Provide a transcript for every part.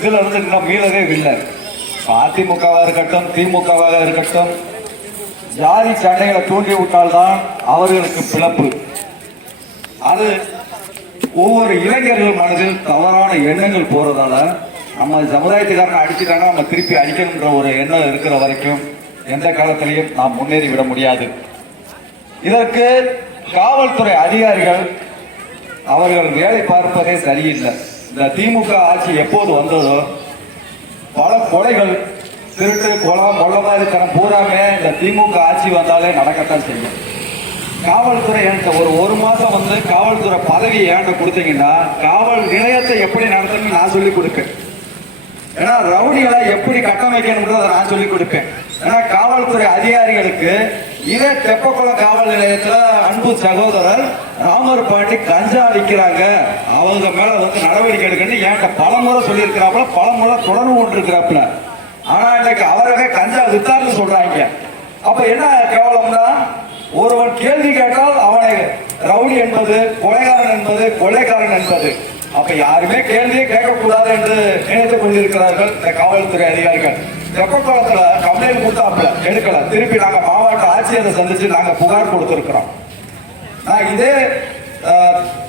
இதுல இருந்து இன்னும் மீளவே இல்லை. அதிமுகவாக இருக்கட்டும் திமுகவாக இருக்கட்டும் ஜாதி சண்டைகளை தூண்டி விட்டால்தான் அவர்களுக்கு பிளப்பு. அது ஒவ்வொரு இளைஞர்கள் மனதில் தவறான எண்ணங்கள் போறதால நம்ம சமுதாயத்துக்காரன் அடிச்சுட்டாங்க நம்ம திருப்பி அடிக்கணுன்ற ஒரு எண்ணம் இருக்கிற வரைக்கும் எந்த காலத்திலையும் நாம் முன்னேறி விட முடியாது. இதற்கு காவல்துறை அதிகாரிகள் அவர்கள் வேலை பார்ப்பதே சரியில்லை. இந்த திமுக ஆட்சி எப்போது வந்ததோ பல கொலைகள் திருட்டு கொலை மொள்ள மாதிரி தரம் பூராமே இந்த திமுக ஆட்சி வந்தாலே நடக்கத்தான் செய்யும். காவல்துறை என்கிட்ட ஒரு ஒரு மாதம் வந்து காவல்துறை பதவி ஏன்ட்ட கொடுத்தீங்கன்னா காவல் நிலையத்தை எப்படி நடத்தணும்னு நான் சொல்லி கொடுப்பேன். ஏன்னா ரவுடிகளை எப்படி கட்டமைக்கணும்ன்றதை நான் சொல்லி கொடுப்பேன். ஏன்னா காவல்துறை அதிகாரிகளுக்கு இதே தெப்பக்குளம் காவல் நிலையத்துல அன்பு சகோதரர் ராமர் பாட்டி கஞ்சா விற்கிறாங்க அவங்க மேல வந்து நடவடிக்கை எடுக்கணும் என்கிட்ட பல முறை சொல்லியிருக்கிறாப்புல பல முறை தொடர்பு கொண்டிருக்கிறாப்புல. ஆனா இன்னைக்கு அவரவே கஞ்சா வித்தார்னு சொல்றாங்க. அப்ப என்ன கேவலம்னா ஒருவன் கேள்வி கேட்டால் அவனை ரவுடி என்பது கொலைகாரன் என்பது கொலைக்காரன் என்பது. அப்ப யாருமே கேள்வியே கேட்கக்கூடாது என்று நினைத்துக் கொண்டிருக்கிறார்கள் இந்த காவல்துறை அதிகாரிகள். தெப்பக்குளத்துல கம்ப்ளைண்ட் கொடுத்தாப்புல எடுக்கல. திருப்பி நாங்க மாவட்ட ஆட்சியரை சந்திச்சு நாங்கள் புகார் கொடுத்துருக்குறோம். நான் இதே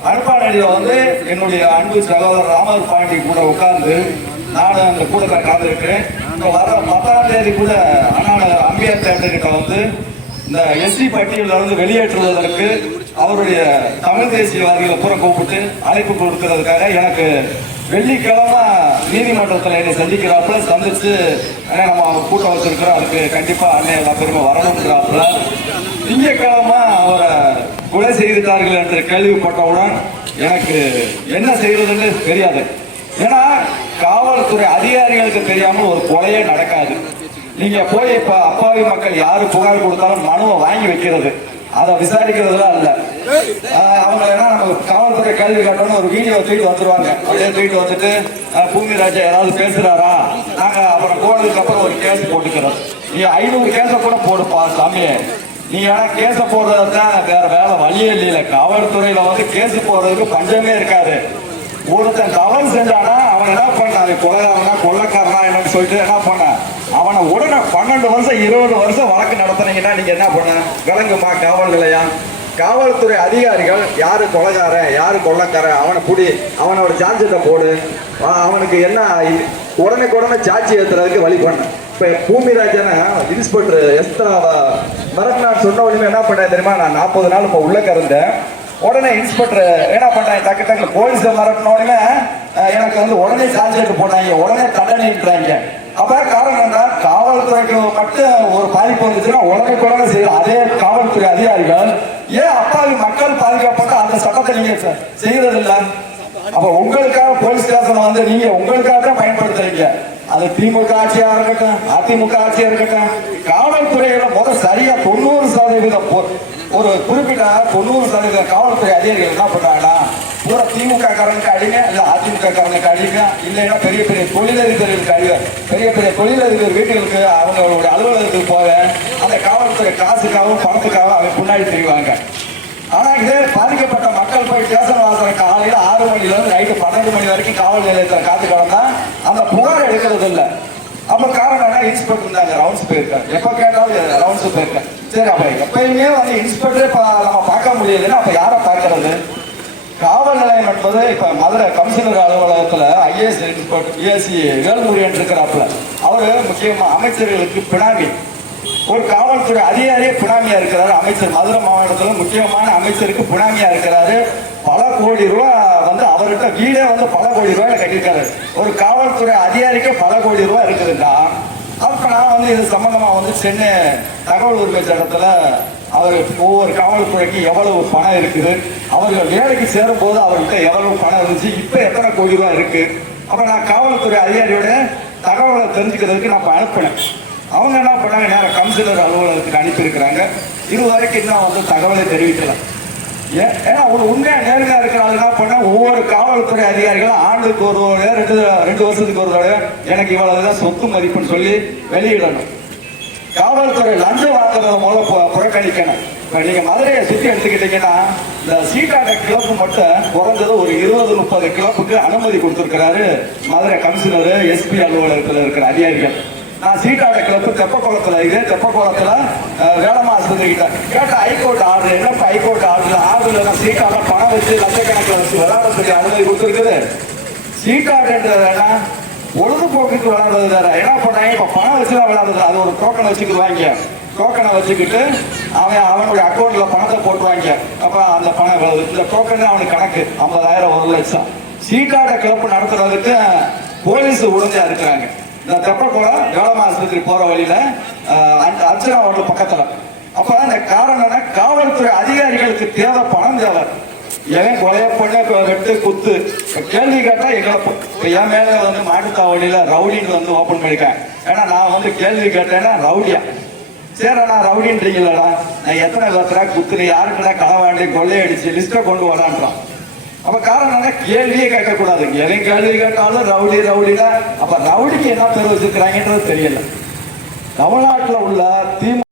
அனுப்பாடியில் வந்து என்னுடைய அன்பு சகோதரர் ராமர் பாண்டி கூட உட்கார்ந்து நானும் அந்த கூட கலந்துருக்கிறேன் இப்போ வர பத்தாம் தேதி கூட அண்ணா அம்பியார் தேட்டர்கிட்ட வந்து இந்த எஸ்சி பட்டியலிருந்து வெளியேற்றுவதற்கு அவருடைய தமிழ் தேசியவாதிகளை புற கூப்பிட்டு அழைப்பு கொடுக்கறதுக்காக எனக்கு வெள்ளிக்கிழமை நீதிமன்றத்தில் என்னை சந்திக்கிறாப்புல சந்திச்சு ஏன்னா நம்ம அவங்க கூட்டம் வச்சிருக்கிறோம் அதுக்கு கண்டிப்பாக அண்ணன் எல்லா பேருமே வரணுங்கிறாப்புல திங்கக்கிழமை அவரை கொலை செய்திருக்கார்கள் என்று கேள்விப்பட்டவுடன் எனக்கு என்ன செய்யறதுன்னு தெரியாது. ஏன்னா காவல்துறை அதிகாரிகளுக்கு தெரியாமல் ஒரு கொலையே நடக்காது. நீங்க போய் இப்ப அப்பாவி மக்கள் யாரு புகார் கொடுத்தாலும் மனுவை வாங்கி வைக்கிறது. அதை விசாரிக்கிறதுலாம் இல்ல. அவங்க என்ன காவல்துறை கேள்வி கேட்டோம்னு ஒரு வீடியோ தூக்கிட்டு வந்துருவாங்க. அப்படியே தூக்கிட்டு வந்துட்டு பூமி ராஜா ஏதாவது பேசுறாரா? நாங்க அப்புறம் போனதுக்கு அப்புறம் ஒரு கேஸ் போட்டுக்கிறோம். நீ ஐநூறு கேஸ கூட போடுப்பா சாமியே. நீ ஆனா கேஸ போடுறது தான் வேற வேலை வழியே இல்லையில. காவல்துறையில வந்து கேஸ் போடுறதுக்கு பஞ்சமே இருக்காது. ஒருத்தன் தவறு செஞ்சானா அவன் என்ன பண்ணான் கொலைகாரனா கொள்ளக்காரனா என்னன்னு சொல்லிட்டு என்ன பண்ண? அவனை உடனே பன்னெண்டு வருஷம் இருபது வருஷம் வழக்கு நடத்துனீங்கன்னா நீங்கள் என்ன பண்ண? விளங்குமா காவல் நிலையம்? காவல்துறை அதிகாரிகள் யார் கொலைகாரன் யார் கொள்ளக்காரன் அவனை பிடி அவனோட சார்ஜத்தை போடு. அவனுக்கு என்ன உடனுக்குடனே உடனே சாட்சி ஏற்றுறதுக்கு வழி பண்ண. இப்போ பூமிராஜனை இன்ஸ்பெக்டர் எஸ்தரா மிரட்டினான்னு சொன்ன உடனே என்ன பண்ணேன் தெரியுமா? நான் நாற்பது நாள் இப்போ உள்ள கறந்தேன். உடனே இன்ஸ்பெக்டர் என்ன பண்ணாங்க டக்கு டக்கு போலீஸை மிரட்டின உடனே எனக்கு வந்து உடனே சார்ஜெட் போட்டாங்க உடனே தண்டனைன்றாங்க அப்போ காரணம் என்ன? காவல்துறைக்கு மட்டும் ஒரு பாதிப்பு வந்துச்சுன்னா உலக குழந்தை செய்யலாம் அதே காவல்துறை அதிகாரிகள் ஏன் அப்பாவி மக்கள் பாதுகாப்பாக அந்த சட்டத்தை நீங்க செய்யறதில்லை அப்ப உங்களுக்காக போலீஸ் ஸ்டேஷன் வந்து நீங்க உங்களுக்காக தான் பயன்படுத்துறீங்க. அது திமுக ஆட்சியா இருக்கட்டும் அதிமுக ஆட்சியா இருக்கட்டும் காவல்துறையில முத சரியா தொண்ணூறு சதவீதம் ஒரு குறிப்பிட்ட தொண்ணூறு சதவீத காவல்துறை அதிகாரிகள் என்ன பண்றாங்க பூரா திமுக காரனுக்கு அடிங்க இல்ல அதிமுக காரனுக்கு அடிங்க இல்லைன்னா பெரிய பெரிய தொழிலதிபர்களுக்கு அடிங்க. பெரிய பெரிய தொழிலதிபர் வீட்டுகளுக்கு அவங்களோட அலுவலகத்துக்கு போக அந்த காவல்துறை காசுக்காகவும் பணத்துக்காகவும் அவங்க பின்னாடி தெரிவாங்க. ஆனா இதே பாதிக்கப்பட்ட மக்கள் போய் ஸ்டேஷன் வாசல காலையில ஆறு மணில இருந்து நைட்டு பன்னெண்டு மணி வரைக்கும் காவல் நிலையத்துல காத்து கிடந்தா அந்த புகார் எடுக்கிறது இல்ல. அப்ப காரணம் என்ன? இன்ஸ்பெக்டர் இருந்தாங்க ரவுண்ட்ஸ் போயிருக்கேன் எப்ப கேட்டாலும் ரவுண்ட்ஸ் போயிருக்கேன் சரி அப்ப எப்பயுமே வந்து இன்ஸ்பெக்டரே நம்ம பார்க்க முடியலன்னா அப்ப யாரை பார்க்கறது? காவல் நிலையம் என்பது இப்ப மதுரை கமிஷனர் அலுவலகத்துல ஐஏஎஸ் இன்ஸ்பெக்டர் பிஎஸ்சி வேல்முருகன் இருக்கிறாப்புல அவரு முக்கியமா அமைச்சர்களுக்கு பினாமி ஒரு காவல்துறை அதிகாரியே புனாமியா இருக்கிறாரு. அமைச்சர் மதுரை மாவட்டத்தில் முக்கியமான அமைச்சருக்கு புனாமியா இருக்கிறாரு. பல கோடி ரூபா வந்து அவர்கிட்ட வீடே வந்து பல கோடி ரூபாயில கட்டியிருக்காரு. ஒரு காவல்துறை அதிகாரிக்கு பல கோடி ரூபாய் இருக்குதுன்னா அப்ப நான் வந்து இது சம்பந்தமா வந்து சென்னை தகவல் உரிமை சட்டத்துல அவர் ஒவ்வொரு காவல்துறைக்கு எவ்வளவு பணம் இருக்குது? அவர்கள் வேலைக்கு சேரும் போது அவர்கிட்ட எவ்வளவு பணம் இருந்துச்சு? இப்ப எத்தனை கோடி ரூபாய் இருக்கு? அப்ப நான் காவல்துறை அதிகாரியோட தகவலை தெரிஞ்சுக்கிறதுக்கு நான் அனுப்பினேன். அவங்க என்ன பண்ணாங்க? நேரம் கவுன்சிலர் அலுவலகத்துக்கு அனுப்பியிருக்கிறாங்க. இது வரைக்கும் இன்னும் வந்து தகவலை தெரிவிக்கல. ஏன் ஏன்னா ஒரு உண்மையா நேர்மையா இருக்கிறாள் என்ன பண்ண ஒவ்வொரு காவல்துறை அதிகாரிகளும் ஆண்டுக்கு ஒரு ரெண்டு ரெண்டு வருஷத்துக்கு ஒரு தடவை எனக்கு இவ்வளவுதான் சொத்து மதிப்புன்னு சொல்லி வெளியிடணும். காவல்துறை லஞ்சம் வாங்குறத மூலம் புறக்கணிக்கணும். நீங்க மதுரையை சுத்தி எடுத்துக்கிட்டீங்கன்னா இந்த சீட்டாட கிளப்பு மட்டும் குறைஞ்சது ஒரு இருபது முப்பது கிளப்புக்கு அனுமதி கொடுத்திருக்கிறாரு மதுரை கமிஷனர் எஸ்பி அலுவலகத்தில் இருக்கிற அதிகாரிகள். நான் சீட்டாட கிளப்பு தெப்பக்குளத்துல இது தெப்பக்குளத்துல வேளமா ஆஸ்பத்திரி கிட்ட. கேட்ட ஹைகோர்ட் ஆர்டர் என்ன ஹைகோர்ட் ஆர்டர்? ஆர்டர்ல நான் சீட்டாட பணம் வச்சு லட்சக்கணக்கில் வச்சு விளையாடக்கூடிய அனுமதி கொடுத்துருக்குது. சீட்டாடுன்றது என்ன? பொழுதுபோக்குக்கு விளையாடுறது வேற. என்ன பண்ணாங்க இப்ப பணம் வச்சு தான் விளையாடுறது. அது ஒரு டோக்கன் வச்சுக்குவாங்க டோக்கனை வச்சுக்கிட்டு அவன் அவனுடைய அக்கௌண்ட்ல பணத்தை போட்டுருவாங்க. அப்ப அந்த பணம் இவ்வளவு இந்த டோக்கன் அவனுக்கு கணக்கு. ஐம்பதாயிரம் ஒரு லட்சம். சீட்டாட கிளப் நடத்துறதுக்கு போலீஸ் உடஞ்சா இருக்கிறாங்க. இந்த தெப்பக்குளம் வேளமா ஆஸ்பத்திரி போற வழியில அர்ச்சனா ஹோட்டல் பக்கத்துல. அப்ப இந்த காரணம் என்ன? காவல்துறை அதிகாரிகளுக்கு தேவை பணம் தேவை. ஏன் கொலைய பண்ண கட்டு வெட்டு குத்து கேள்வி கேட்டா எங்களை ப- என் மேல வந்து மாட்டுத்தாவணியில ரவுடின்னு வந்து ஓபன் பண்ணிருக்கேன் ஏன்னா நான் வந்து கேள்வி கேட்டேன்னா ரவுடியா? சரி ரவுடின்றீங்களடா? நான் எத்தனை பேசுறா குத்துனு யாருக்குடா களவாண்டி கொள்ளையடிச்சு லிஸ்ட்டை கொண்டு வரான்றான் அப்ப காரணம் என்ன? கேள்வியே கேட்கக்கூடாது. எதையும் கேள்வி கேட்டாலும் ரவுடி ரவுடினா அப்ப ரவுடிக்கு என்ன பேர் வச்சிருக்கிறாங்கன்றது தெரியல. தமிழ்நாட்டில் உள்ள திமுக